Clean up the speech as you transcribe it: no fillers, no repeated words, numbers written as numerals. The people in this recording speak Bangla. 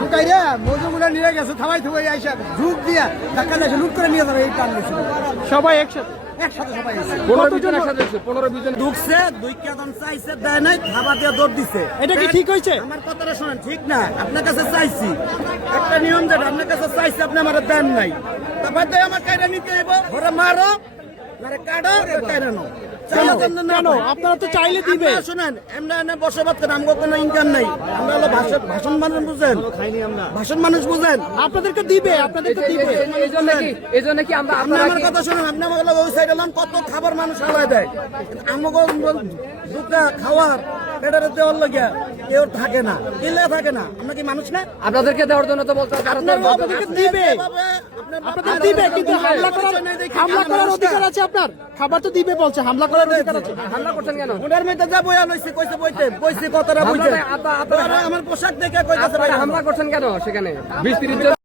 লুকাইরা মজুগুলা নিয়ে গেছে থামাই থুবাই আইসা ঝুঁক দিয়া ধাক্কা দিয়ে লুট করে নিয়ে যাবে এই টান দিয়েছিল সবাই একসাথে সবাই এসে 15-20 জন ঢুকছে দুই কেদন চাইছে দেয় নাই খাবার দিয়ে দৌড় দিছে। এটা কি ঠিক হয়েছে? আমার কথাটা শোনেন, ঠিক না? আপনার কাছে চাইছি একটা নিয়ম, যেটা আপনার কাছে চাইছি আপনি আমার দেন নাই, তারপর তো আমার কাইরা নিতে হইব। ওরা মারো মানে কাটো কাইরা নাও। কেন আপনারা তো চাইলে দিবে। শুনেন, আমরা বসবাস করি, আমাকে কোনো ইনকাম নাই, আমরা হলো ভাষণ মানুষ বুঝেন, ভাষণ মানুষ বুঝেন, আপনাদেরকে দিবে এই জন্য কি আপনি আমার কথা শুনুন। আপনি আমাকে ওই সাইড এলাম, কত খাবার মানুষ হালায় দেয়, আমাকে দুটা খাওয়ার পেটারে দেওয়ার লাগিয়া কেউ থাকে না, কিলে থাকে না। আমরা কি মানুষ না? আপনাদেরকে দেওয়ার জন্য তো বলতে আপনাদেরকে দিবে, আপনাদের দিবে, কিন্তু হামলা করার অধিকার আছে আপনার। খাবার তো দিবে বলছে, হামলা করার অধিকার আছে। হামলা করছেন কেন? ওনার মেয়েটা যা বইয়া লইছে, কইছে বইতে কতটা বইতে, আমার পোশাক দেখে কইতাছে ভাই হামলা করছেন কেন সেখানে? 20-30 জন